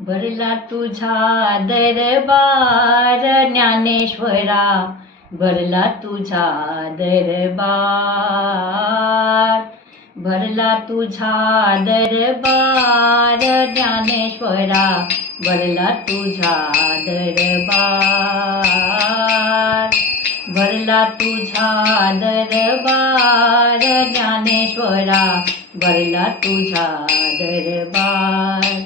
भरला तुझा दरबार ज्ञानेश्वरा, भरला तुझा दरबार. भरला तुझा दरबार ज्ञानेश्वरा, भरला तुझा दरबार. भरला तुझा दरबार ज्ञानेश्वरा, भरला तुझा दरबार.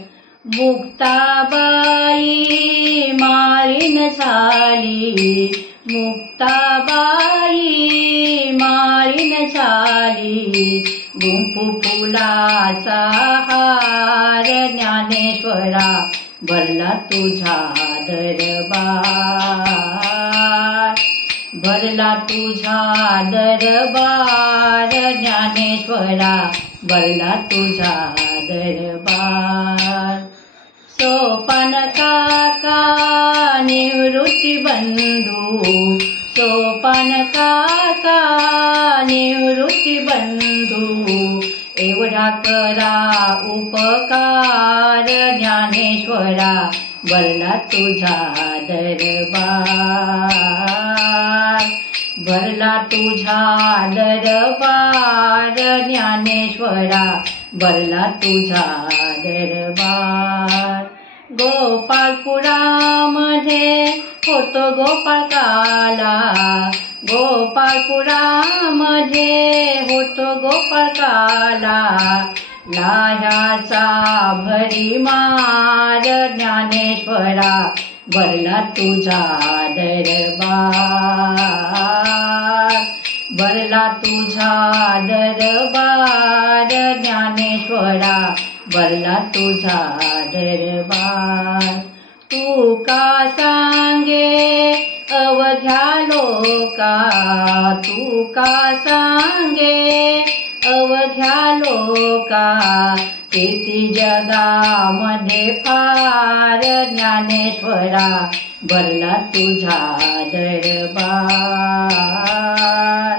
मुक्ताबाई मारीन झाली, मुक्ताबाई मारीन झाली. गुंफू फुलाचा हार ज्ञानेश्वरा, भरला तुझा दरबार. भरला तुझा दरबार ज्ञानेश्वरा, भरला तुझा दरबार. सोपान काका निवृत्ती बंधू, सोपान काका निवृत्ती बंधू. एवढा करा उपकार ज्ञानेश्वरा, भरला तुझा दरबार. भरला तुझा दरबार ज्ञानेश्वरा, भरला तुझा दरबार. गोपाळपुरामध्ये होतो गोपाळ काला, गोपाळपुरामध्ये होतो गोपाळ काला. लाह्याचा भडीमार ज्ञानेश्वरा, भरला तुझा दरबार. भरला तुझा दरबार ज्ञानेश्वरा, भरला तुझा दरबार. तू का सांगे अवघ्या लोका, तू का सांगे अवघ्या लोका. कीर्ती जगामध्ये फार ज्ञानेश्वरा, भरला तुझा दरबार.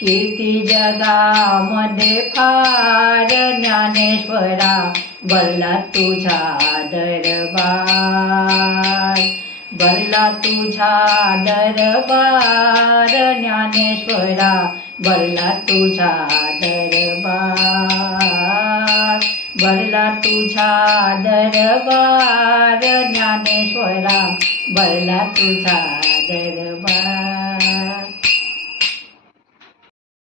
कीर्ती जगामध्ये फार ज्ञानेश्वरा, भरला तुझा दरबार. भरला तुझा दरबार ज्ञानेश्वरा, भरला तुझा दरबार. भरला तुझा दरबार ज्ञानेश्वरा, भरला तुझा दरबार.